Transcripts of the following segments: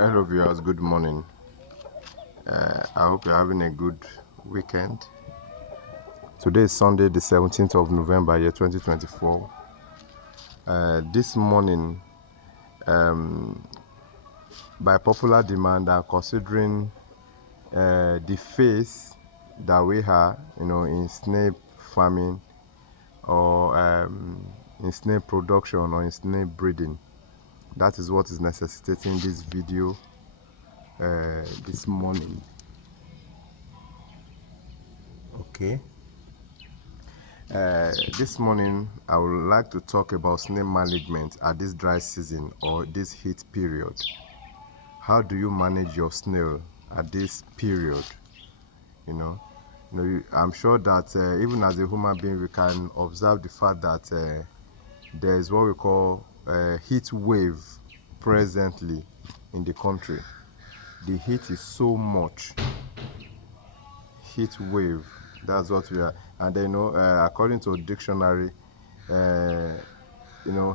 Hello viewers, good morning. I hope you're having a good weekend. Today is Sunday, the 17th of November, year 2024. This morning, by popular demand, and considering the phase that we are, in snail farming or in snail production or in snail breeding, that is what is necessitating this video this morning. Okay. This morning, I would like to talk about snail management at this dry season or this heat period. How do you manage your snail at this period? I'm sure that even as a human being, we can observe the fact that there is what we call a heat wave presently in the country. The heat is so much. Heat wave, that's what we are. And then, according to a dictionary,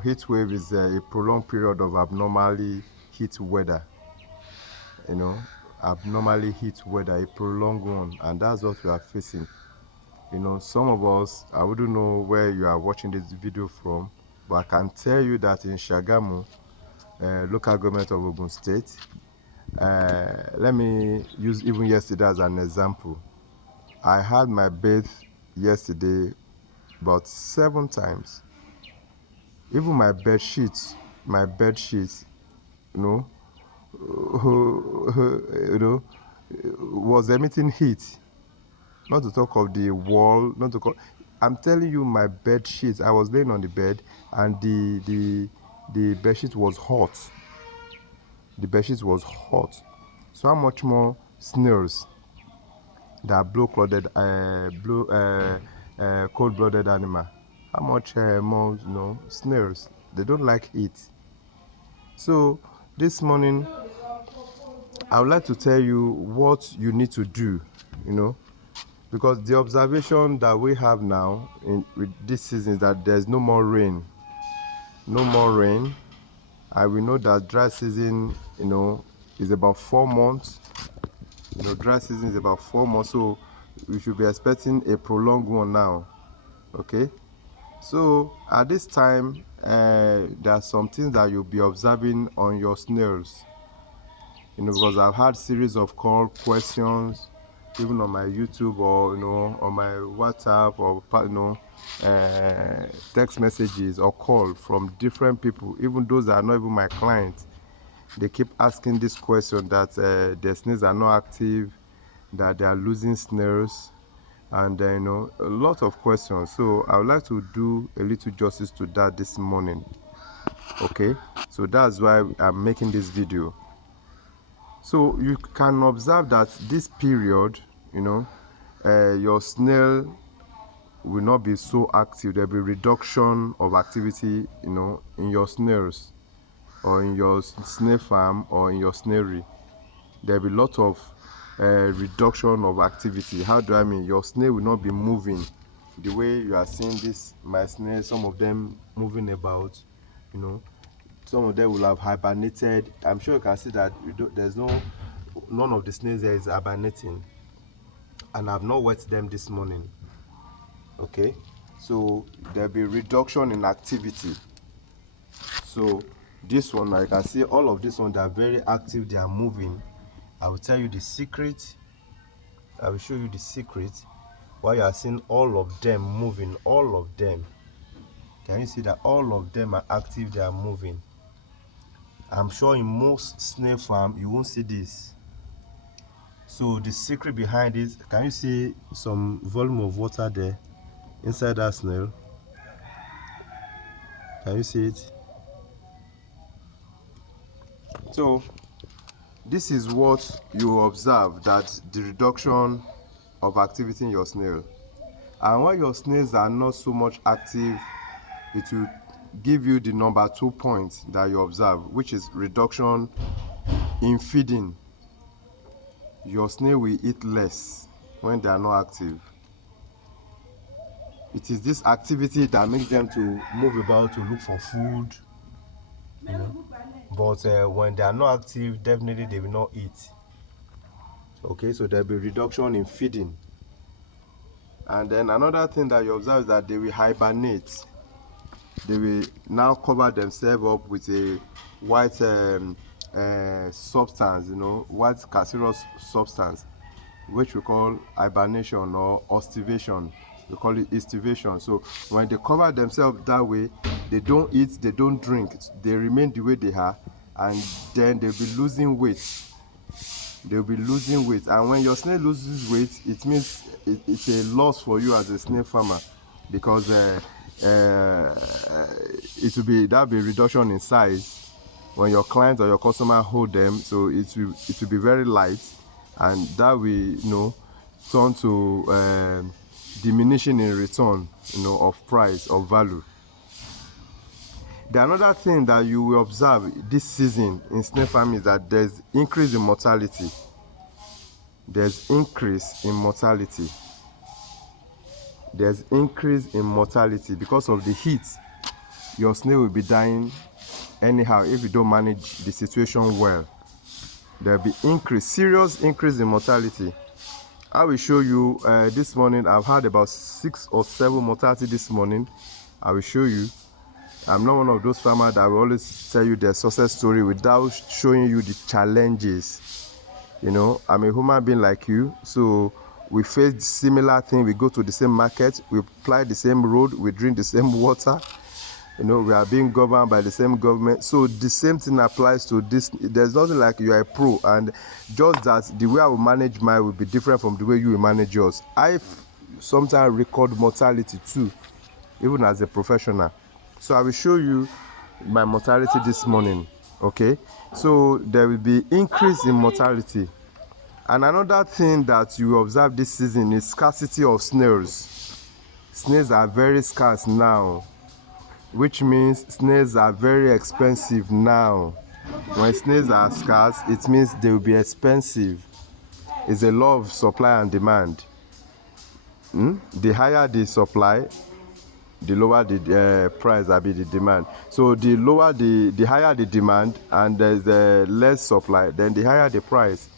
heat wave is a prolonged period of abnormally heat weather. Abnormally heat weather, a prolonged one, and that's what we are facing. Some of us, I wouldn't know where you are watching this video from, but I can tell you that in Shagamu, local government of Ogun State, let me use even yesterday as an example. I had my bath yesterday about 7 times. Even my bed sheets, you know, was emitting heat. Not to talk of the wall, I'm telling you, my bed sheets. I was laying on the bed, and the bed sheet was hot. The bed sheet was hot. So how much more snails that cold-blooded animal? How much more, snails? They don't like heat. So this morning, I would like to tell you what you need to do, because the observation that we have now with this season is that there's no more rain. And we know that dry season, is about 4 months. Dry season is about 4 months, so we should be expecting a prolonged one now. Okay, so at this time, there are some things that you'll be observing on your snails. Because I've had series of questions, even on my YouTube or on my WhatsApp or text messages or call from different people, even those that are not even my clients. They keep asking this question that their snails are not active, that they are losing snails, and a lot of questions. So I would like to do a little justice to that this morning. Okay, so that's why I'm making this video. So you can observe that this period, your snail will not be so active. There'll be reduction of activity, in your snails or in your snail farm or in your snailery. There'll be a lot of reduction of activity. How do I mean? Your snail will not be moving the way you are seeing this, my snail, some of them moving about, some of them will have hibernated. I'm sure you can see that none of the snails there is hibernating, and I've not wet them this morning. Okay, so there'll be reduction in activity. So this one, I can see all of this one, they are very active, they are moving. I will tell you the secret. I will show you the secret why you are seeing all of them moving. All of them, can you see that all of them are active, they are moving? I'm sure in most snail farm you won't see this. So the secret behind it, can you see some volume of water there inside that snail? Can you see it? So this is what you observe, that the reduction of activity in your snail. And when your snails are not so much active, it will give you the number 2 point that you observe, which is reduction in feeding. Your snail will eat less when they are not active. It is this activity that makes them to move about, to look for food, but when they are not active, definitely they will not eat. Okay, so there will be reduction in feeding. And then another thing that you observe is that they will hibernate. They will now cover themselves up with a white substance, white calcareous substance, which we call hibernation or ostivation. We call it estivation. So when they cover themselves that way, they don't eat, they don't drink, they remain the way they are, and then they'll be losing weight. They'll be losing weight, and when your snail loses weight, it means it's a loss for you as a snail farmer, because that'll be a reduction in size when your client or your customer hold them. So it will be very light, and that will turn to diminishing in return of price or value. The another thing that you will observe this season in snail farming is that there's increase in mortality. There's increase in mortality. There's increase in mortality because of the heat. Your snail will be dying anyhow if you don't manage the situation well. There'll be serious increase in mortality. I will show you this morning. I've had about 6 or 7 mortality this morning. I will show you. I'm not one of those farmers that will always tell you their success story without showing you the challenges. I'm a human being like you, so we face similar thing. We go to the same market, we apply the same road, we drink the same water. We are being governed by the same government. So the same thing applies to this. There's nothing like you are a pro, and just that the way I will manage mine will be different from the way you will manage yours. I sometimes record mortality too, even as a professional. So I will show you my mortality this morning. Okay, so there will be increase in mortality. And another thing that you observe this season is scarcity of snails. Snails are very scarce now, which means snails are very expensive now. When snails are scarce, it means they will be expensive. It's a law of supply and demand. The higher the supply, the lower the price, will be the demand. So the higher the demand and there's less supply, then the higher the price.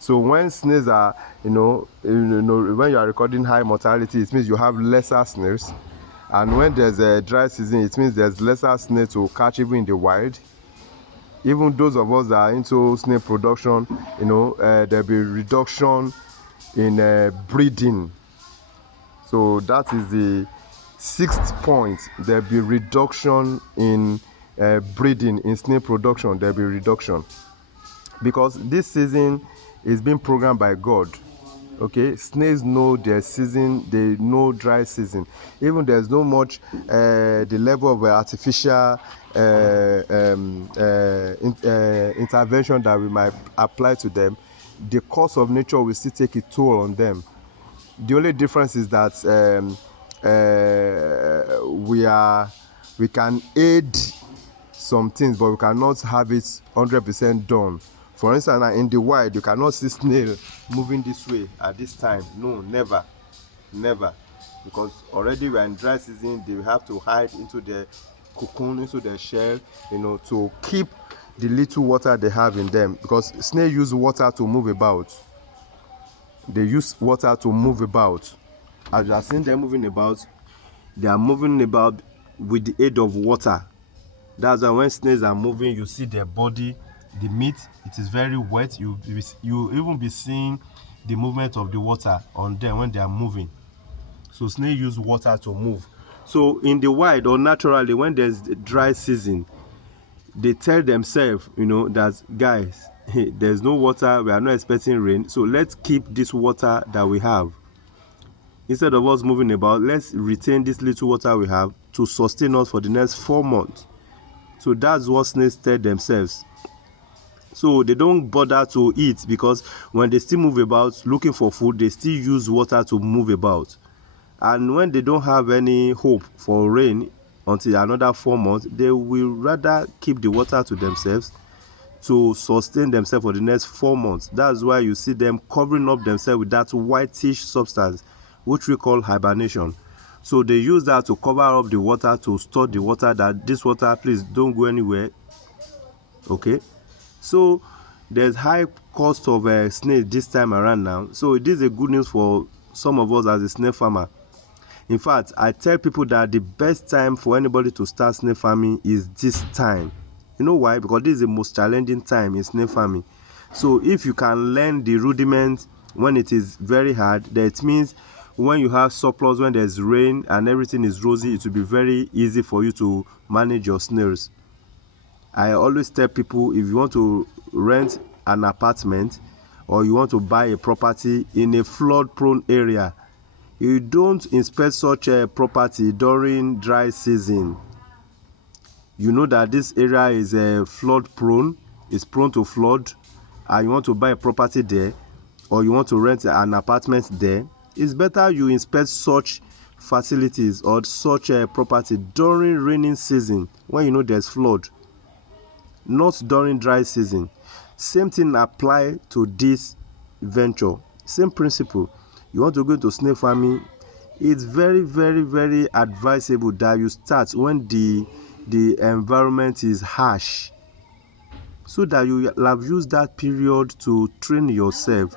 So when snails are, when you are recording high mortality, it means you have lesser snails. And when there's a dry season, it means there's lesser snails to catch even in the wild. Even those of us that are into snail production, there'll be reduction in breeding. So that is the 6th point. There'll be reduction in breeding in snail production. There'll be reduction because this season is being programmed by God. Okay, snails know their season, they know dry season. Even there's no much the level of artificial intervention that we might apply to them. The course of nature will still take a toll on them. The only difference is that we can aid some things, but we cannot have it 100% done. For instance, in the wild, you cannot see snail moving this way at this time. No, never. Because already we are in dry season, they have to hide into their cocoon, into their shell, to keep the little water they have in them. Because snails use water to move about. They use water to move about. As you are seeing them moving about, they are moving about with the aid of water. That's why when snails are moving, you see their body, the meat, it is very wet. You even be seeing the movement of the water on them when they are moving. So snails use water to move. So in the wild or naturally, when there's dry season, they tell themselves, that guys, there's no water, we are not expecting rain, so let's keep this water that we have. Instead of us moving about, let's retain this little water we have to sustain us for the next 4 months. So that's what snails tell themselves. So they don't bother to eat, because when they still move about looking for food, they still use water to move about. And when they don't have any hope for rain until another 4 months, they will rather keep the water to themselves to sustain themselves for the next 4 months. That's why you see them covering up themselves with that whitish substance, which we call hibernation. So they use that to cover up the water, to store the water, that this water, please don't go anywhere. Okay, so there's high cost of snail this time around now. So this is a good news for some of us as a snail farmer. In fact, I tell people that the best time for anybody to start snail farming is this time. You know why? Because this is the most challenging time in snail farming. So if you can learn the rudiments when it is very hard, that means when you have surplus, when there's rain and everything is rosy, it will be very easy for you to manage your snails. I always tell people, if you want to rent an apartment or you want to buy a property in a flood prone area, you don't inspect such a property during dry season. You know that this area is flood prone, is prone to flood, and you want to buy a property there or you want to rent an apartment there, it's better you inspect such facilities or such a property during raining season when you know there's flood, not during dry season. Same thing apply to this venture. Same principle. You want to go into snail farming, it's very advisable that you start when the environment is harsh, so that you have used that period to train yourself.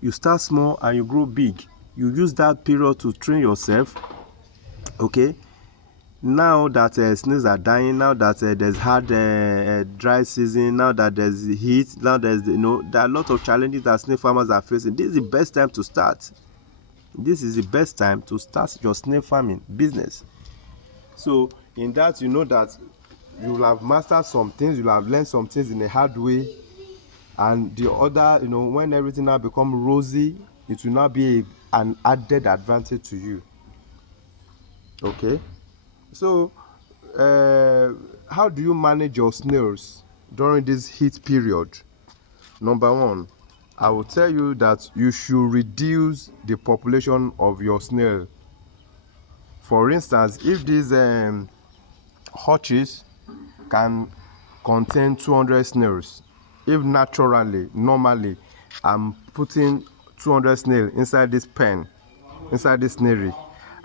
You start small and you grow big. You use that period to train yourself. Okay, now that snails are dying, now that there's hard dry season, now that there's heat, now there's there are a lot of challenges that snail farmers are facing. This is the best time to start. This is the best time to start your snail farming business. So in that, you know that you will have mastered some things, you will have learned some things in a hard way, and the other, when everything now become rosy, it will now be an added advantage to you. Okay, so how do you manage your snails during this heat period? Number one, I will tell you that you should reduce the population of your snail. For instance, if these hutches can contain 200 snails, if normally I'm putting 200 snails inside this pen, inside this snairy,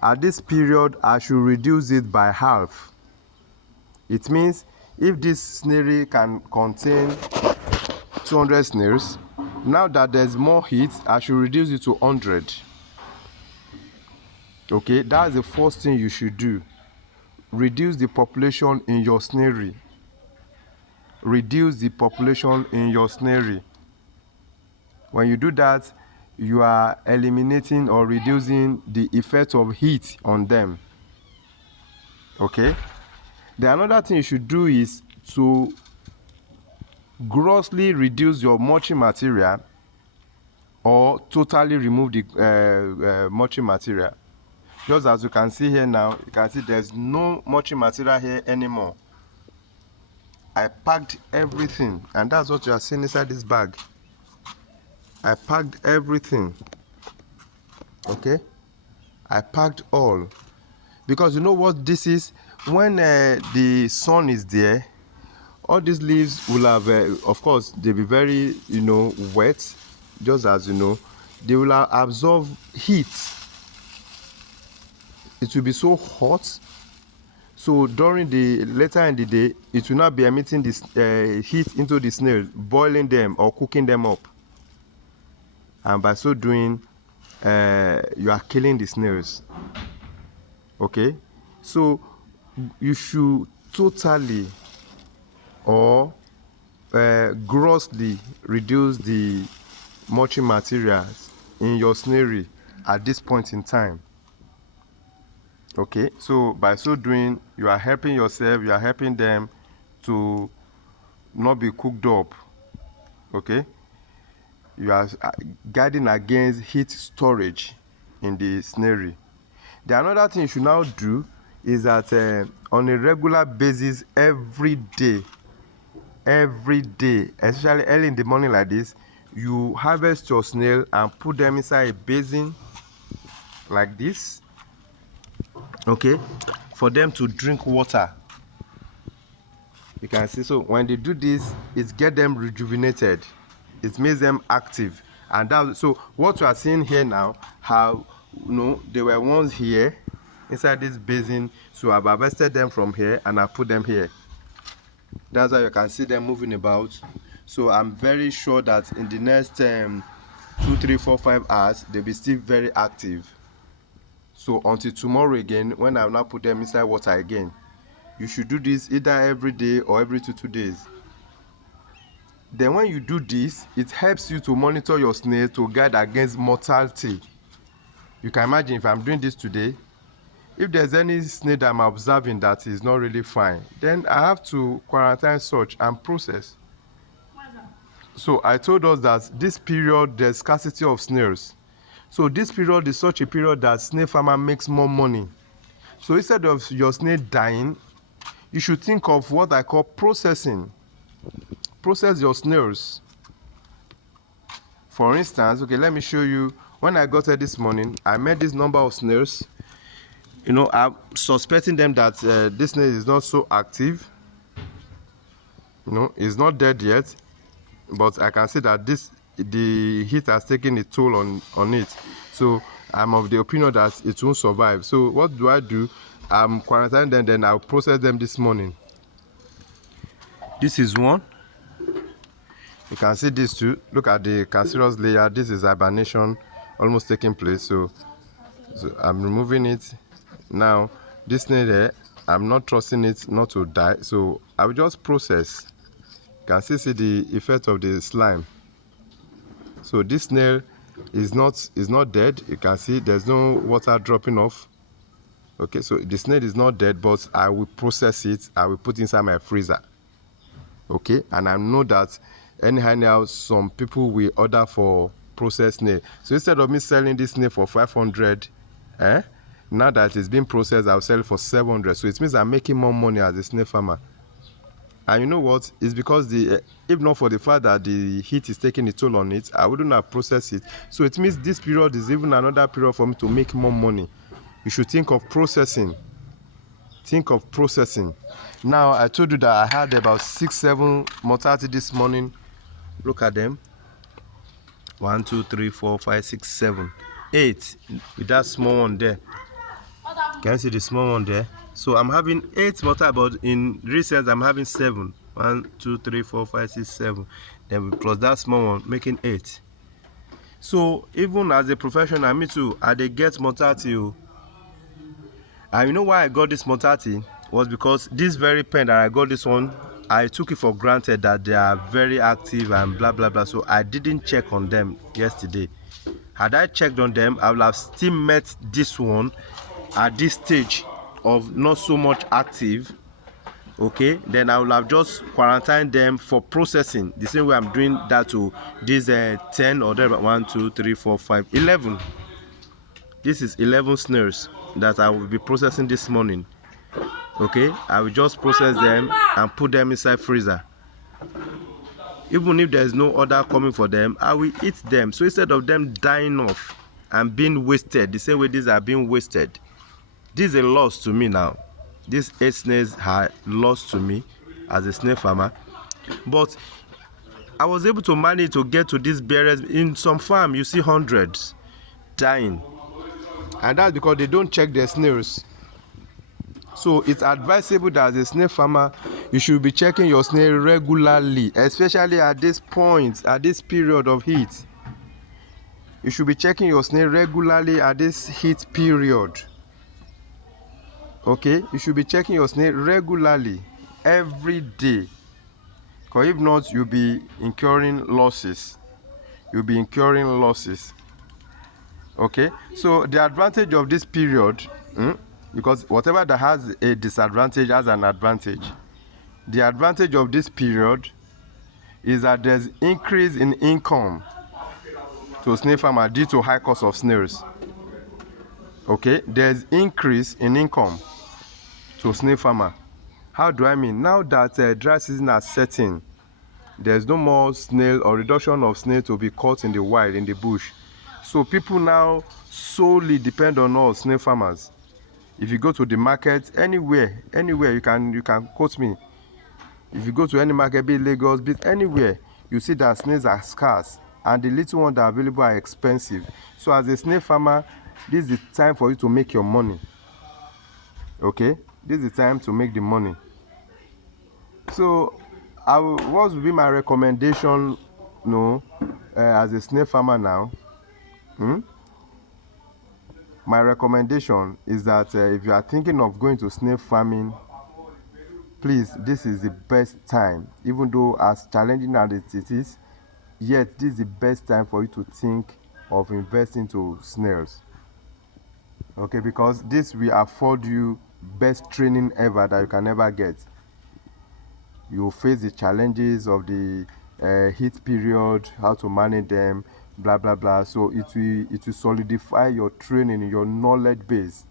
at this period I should reduce it by half. It means if this snairy can contain 200 snails, now that there's more heat, I should reduce it to 100. Okay, that's the first thing you should do. Reduce the population in your snairy. Reduce the population in your snairy. When you do that, you are eliminating or reducing the effect of heat on them. Okay, the another thing you should do is to grossly reduce your mulching material or totally remove the mulching material. Just as you can see here now, you can see there's no mulching material here anymore. I packed everything, and that's what you are seeing inside this bag. I packed everything. Okay, I packed all, because you know what this is? When the sun is there, all these leaves will have of course they'll be very wet, just as they will absorb heat. It will be so hot, so during the later in the day it will not be emitting this heat into the snail, boiling them or cooking them up, and by so doing you are killing the snails. Okay, so you should totally or grossly reduce the mulching materials in your snairy at this point in time. Okay, so by so doing, you are helping yourself, you are helping them to not be cooked up. Okay, you are guarding against heat storage in the snairy. The another thing you should now do is that on a regular basis, every day, especially early in the morning like this, you harvest your snail and put them inside a basin like this. Okay, for them to drink water. You can see, so when they do this, it gets them rejuvenated, it makes them active. And that, so what you are seeing here now, how they were once here inside this basin, so I've harvested them from here and I put them here. That's how you can see them moving about. So I'm very sure that in the next 2, 3, 4, 5 hours they'll be still very active. So until tomorrow again, when I'll now put them inside water again. You should do this either every day or every 2 days. Then when you do this, it helps you to monitor your snail to guard against mortality. You can imagine if I'm doing this today, if there's any snail that I'm observing that is not really fine, then I have to quarantine such and process. So I told us that this period there's scarcity of snails. So this period is such a period that snail farmer makes more money. So instead of your snail dying, you should think of what I call processing. Process your snails. For instance, okay, let me show you. When I got here this morning, I met this number of snails. You know, I'm suspecting them that this snail is not so active. You know, it's not dead yet, but I can see that the heat has taken a toll on it. So I'm of the opinion that it won't survive. So what do? I'm quarantining them, then I'll process them this morning. This is one. You can see this too. Look at the cancerous layer. This is hibernation almost taking place. So I'm removing it now. This snail there, I'm not trusting it not to die, so I will just process. You can see the effect of the slime. So this snail is not dead. You can see there's no water dropping off. Okay, so the snail is not dead, but I will process it. I will put inside my freezer. Okay, and I know that anyhow some people will order for processed snail. So instead of me selling this snail for 500, now that it's been processed, I'll sell it for 700. So it means I'm making more money as a snail farmer. And you know what? It's because if not for the fact that the heat is taking a toll on it, I wouldn't have processed it. So it means this period is even another period for me to make more money. You should think of processing. Think of processing. Now, I told you that I had about 6, 7 mortality this morning. Look at them. 1, 2, 3, 4, 5, 6, 7, 8. With that small one there. Can you see the small one there? So I'm having 8 mortality, but in recent I'm having 7. 1, 2, 3, 4, 5, 6, 7. Then we plus that small one, making 8. So even as a professional, me too, I dey get mortality. And you know why I got this mortality? Was because this very pen that I got this one, I took it for granted that they are very active and blah blah blah. So I didn't check on them yesterday. Had I checked on them, I would have still met this one at this stage of not so much active. Okay, then I will have just quarantined them for processing the same way I'm doing that to these 10 or whatever. 1, 2, 3, 4, 5, 11. This is 11 snails that I will be processing this morning. Okay, I will just process them and put them inside freezer. Even if there is no order coming for them, I will eat them. So instead of them dying off and being wasted the same way these are being wasted, this is a loss to me now. These 8 snails are lost to me as a snail farmer. But I was able to manage to get to these bearers. In some farm you see hundreds dying, and that's because they don't check their snails. So it's advisable that as a snail farmer, you should be checking your snail regularly, especially at this point, at this period of heat. You should be checking your snail regularly at this heat period. Okay, you should be checking your snail regularly, every day. Because if not, you'll be incurring losses. You'll be incurring losses. Okay, so the advantage of this period, because whatever that has a disadvantage has an advantage. The advantage of this period is that there's increase in income to snail farmer due to high cost of snails. Okay, there's increase in income to snail farmer. How do I mean? Now that dry season has set in, there's no more snail or reduction of snail to be caught in the wild, in the bush. So people now solely depend on us snail farmers. If you go to the market, anywhere you can quote me. If you go to any market, be it Lagos, be it anywhere, you see that snails are scarce and the little ones that are available are expensive. So as a snail farmer, this is the time for you to make your money. Okay, this is the time to make the money. So what would be my recommendation, as a snail farmer now? My recommendation is that if you are thinking of going to snail farming, please, this is the best time. Even though as challenging as it is, yet this is the best time for you to think of investing to snails. Okay, because this will afford you best training ever that you can ever get. You face the challenges of the heat period, how to manage them, blah blah blah. So it will solidify your training, your knowledge base.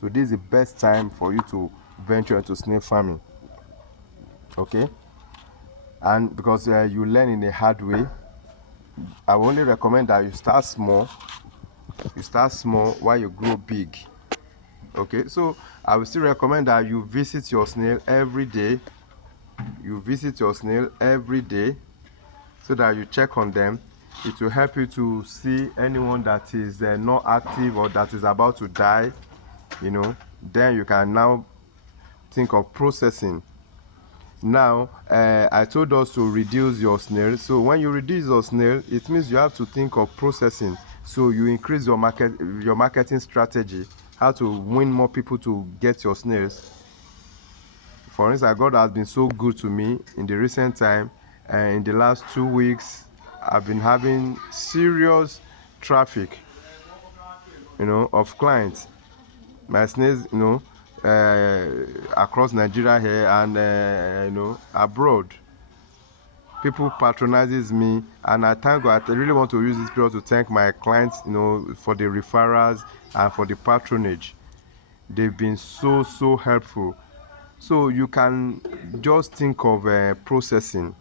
So this is the best time for you to venture into snail farming. Okay, and because you learn in a hard way, I will only recommend that you start small. You start small while you grow big. Okay, so I will still recommend that you visit your snail every day. You visit your snail every day so that you check on them. It will help you to see anyone that is not active or that is about to die. Then you can now think of processing. Now, I told us to reduce your snail. So when you reduce your snail, it means you have to think of processing. So you increase your marketing strategy, how to win more people to get your snails. For instance, God has been so good to me in the recent time. In the last 2 weeks, I've been having serious traffic, of clients. My snails, across Nigeria here and abroad. People patronizes me, and I thank God. I really want to use this period to thank my clients, for the referrals and for the patronage. They've been so helpful. So you can just think of processing.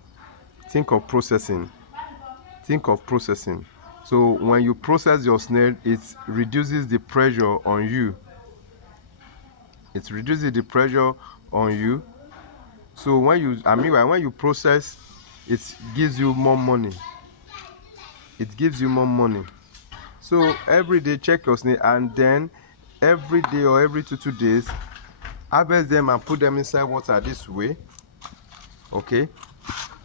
Think of processing. Think of processing. So when you process your snail, it reduces the pressure on you. It reduces the pressure on you. So when you process, it gives you more money. It gives you more money. So every day check your snail, and then every day or every 2 days, harvest them and put them inside water this way. Okay,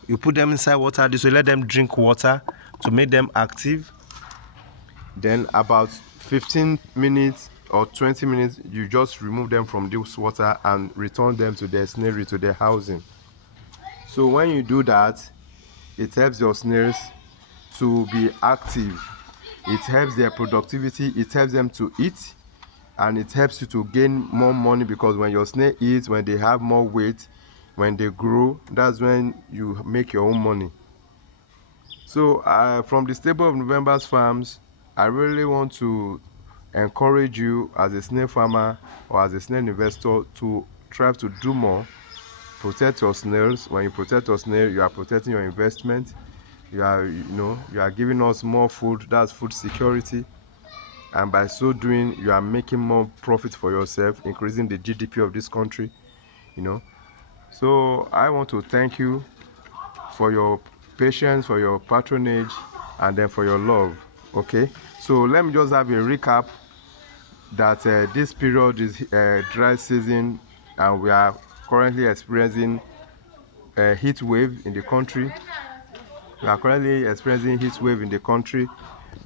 you put them inside water this way, let them drink water to make them active. Then about 15 minutes or 20 minutes, you just remove them from this water and return them to their snailery, to their housing. So when you do that, it helps your snails to be active. It helps their productivity. It helps them to eat, and it helps you to gain more money, because when your snail eats, when they have more weight, when they grow, that's when you make your own money. So from the stable of November's farms, I really want to encourage you as a snail farmer or as a snail investor to try to do more. Protect your snails. When you protect your snail, you are protecting your investment. You are giving us more food. That's food security. And by so doing, you are making more profit for yourself, increasing the GDP of this country. So I want to thank you for your patience, for your patronage, and then for your love. Okay, so let me just have a recap that this period is dry season, and we are currently experiencing a heat wave in the country.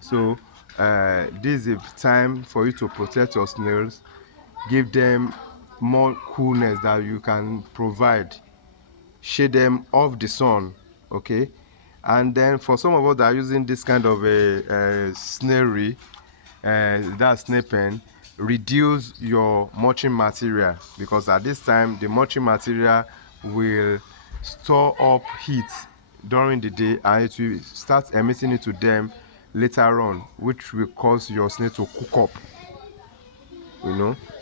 So this is a time for you to protect your snails, give them more coolness that you can provide, shade them off the sun. Okay, and then for some of us that are using this kind of a snailery, that snail pen, reduce your mulching material, because at this time the mulching material will store up heat during the day, and it will start emitting it to them later on, which will cause your snail to cook up.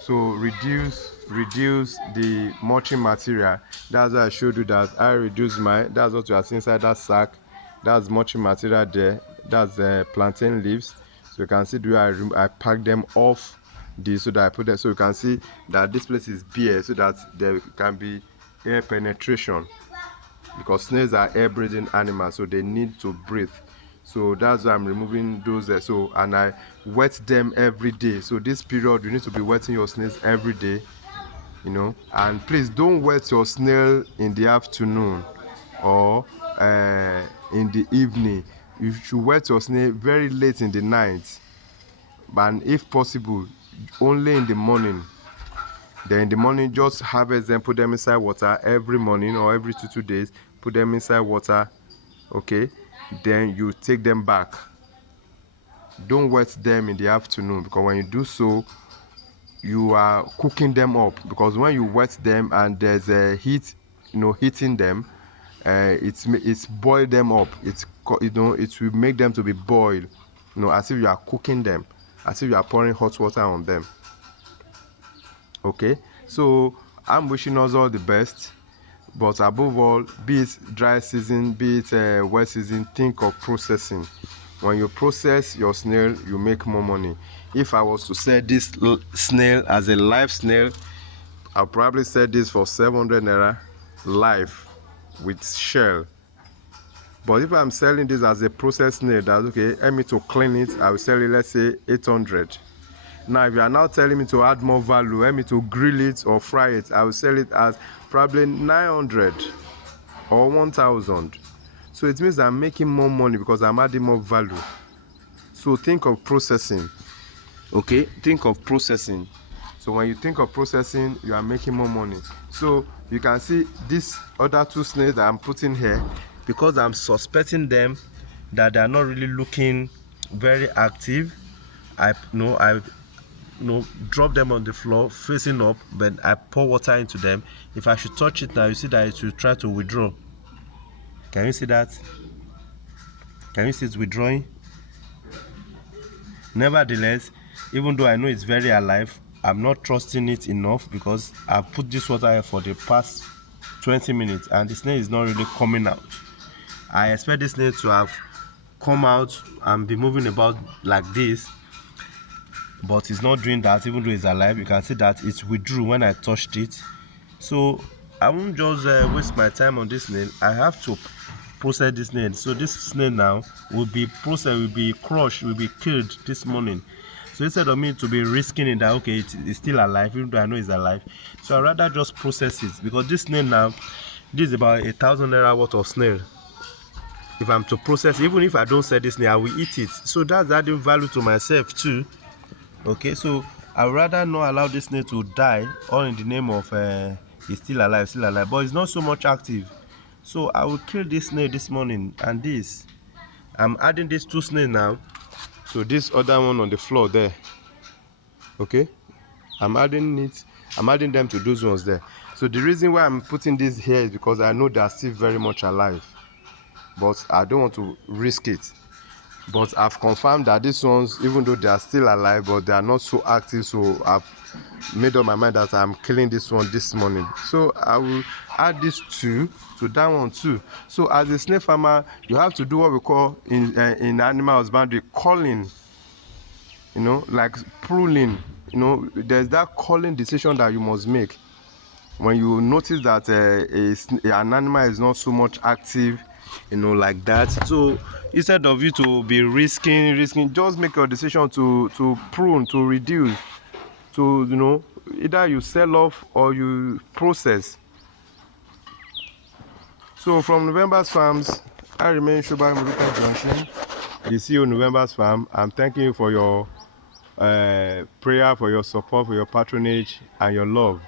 So reduce the mulching material. That's why I showed you that I reduced mine. That's what you are seeing inside that sack. That's mulching material there. That's plantain leaves. So you can see the way I pack them off this, so that I put them, so you can see that this place is bare, so that there can be air penetration, because snails are air breathing animals, so they need to breathe. So that's why I'm removing those and I wet them every day. So this period, you need to be wetting your snails every day. you know. And please don't wet your snail in the afternoon or in the evening. You should wet your snail very late in the night, and if possible only in the morning. Then in the morning, just harvest them, put them inside water every morning or every 2 days. Put them inside water, okay? Then you take them back. Don't wet them in the afternoon, because when you do so, you are cooking them up. Because when you wet them and there's a heat, hitting them, it's boil them up. It will make them to be boiled, as if you are cooking them, as if you are pouring hot water on them. Okay, so I'm wishing us all the best, but above all, be it dry season, be it wet season, think of processing. When you process your snail, you make more money. If I was to sell this snail as a live snail, I'll probably sell this for 700 naira live with shell. But if I'm selling this as a processed snail, that's okay, help me to clean it, I will sell it, let's say 800. Now, if you are now telling me to add more value, help me to grill it or fry it, I will sell it as probably 900 or 1000. So it means I'm making more money because I'm adding more value. So think of processing. Okay, think of processing. So when you think of processing, you are making more money. So you can see these other two snails that I'm putting here, because I'm suspecting them that they are not really looking very active. I drop them on the floor facing up, but I pour water into them. If I should touch it now, you see that it will try to withdraw. Can you see that? Can you see it's withdrawing? Nevertheless, even though I know it's very alive, I'm not trusting it enough, because I've put this water here for the past 20 minutes and the snail is not really coming out. I expect this snail to have come out and be moving about like this, but it's not doing that. Even though it's alive, you can see that it withdrew when I touched it. So I won't just waste my time on this snail. I have to process this snail. So this snail now will be processed, will be crushed, will be killed this morning. So instead of me to be risking it that okay, it's still alive, even though I know it's alive, so I'd rather just process it, because this snail now, this is about 1,000 naira worth of snail. If I'm to process, even if I don't sell this snail, I will eat it. So that's adding value to myself too. Okay, so I'd rather not allow this snail to die, all in the name of it's still alive, but it's not so much active. So I will kill this snail this morning. And this, I'm adding these two snails now. So this other one on the floor there, okay, I'm adding them to those ones there. So the reason why I'm putting this here is because I know they are still very much alive, but I don't want to risk it. But I've confirmed that these ones, even though they are still alive, but they are not so active, so I've made up my mind that I'm killing this one this morning. So I will add these two to that one too. So as a snail farmer, you have to do what we call in animal husbandry culling, like pruning. There's that culling decision that you must make when you notice that an animal is not so much active, like that. So instead of you to be risking, just make your decision to prune, to reduce, to either you sell off or you process. So from November's Farms, I remain Shobai Muruka Johnson, the CEO of November's Farm. I'm thanking you for your prayer, for your support, for your patronage and your love.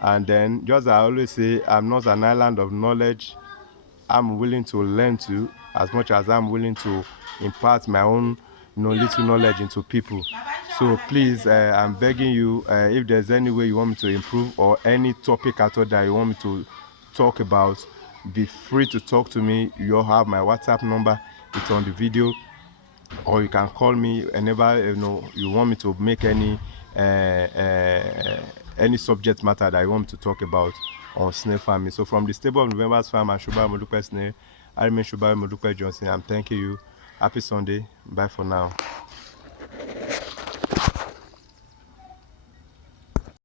And then, just as I always say, I'm not an island of knowledge. I'm willing to learn too, as much as I'm willing to impart my own little knowledge into people. So please, I'm begging you, if there's any way you want me to improve or any topic at all that you want me to talk about, be free to talk to me. You all have my WhatsApp number, it's on the video, or you can call me whenever you want me to make any subject matter that you want me to talk about on snail farming. So from the stable of November's Farm and Shobai Modupe Snail, I remain Shobai Modupe Johnson. I'm thanking you. Happy Sunday. Bye for now.